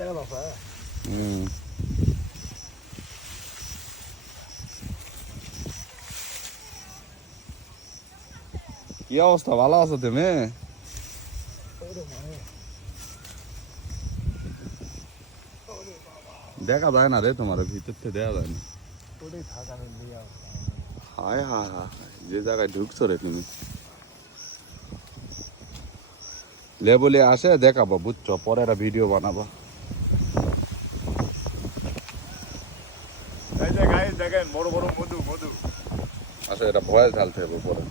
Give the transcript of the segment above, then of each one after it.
কি অবস্থা, ভালো আছো তুমি? দেখা যায় না রে, তোমার ভিতর থেকে দেখা যায় না। হায় হায় হায়, যে জায়গায় ঢুকছো রে তুমি। লেবুলি আসে দেখাবো, বুঝছো, পরে একটা ভিডিও বানাবো। দেখেন বড় বড় মধু মধু। আসলে এটা ভয়েস ঢালতে হবে পরে।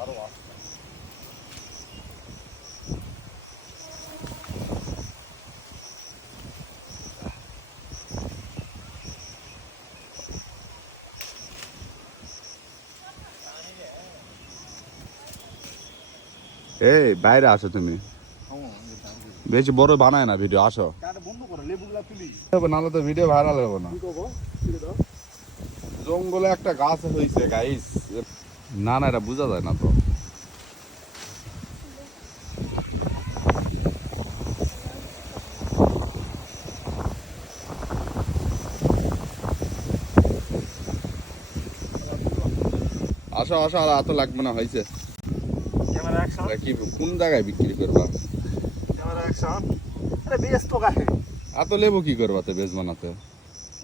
আরো এই বাইরে আসো তুমি, বেশি বড় বানায় না ভিডিও, আসো। নাহলে তো ভিডিও ভাইরাল হবে না। জঙ্গলে একটা গাছ হয়েছে গাইস, না না এটা বোঝা যায় না তো। আসো আসো, আর এত লাগবে না, হয়েছে। ক্যামেরা অ্যাকশন, কি কোন জায়গায় বিক্রি করবা? Camera action. আরে বেশ তো গাহে এত লেবু কি করবা তো বেশ বানাতে?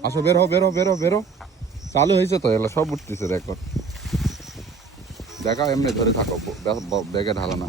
আসো, বের হো বের হো বের হো বের হো। চালু হয়েছে তো, এগুলো সব উঠতেছে রেকর্ড। দেখা, এমনি ধরে থাকো, ব্যাগে ঢালো না।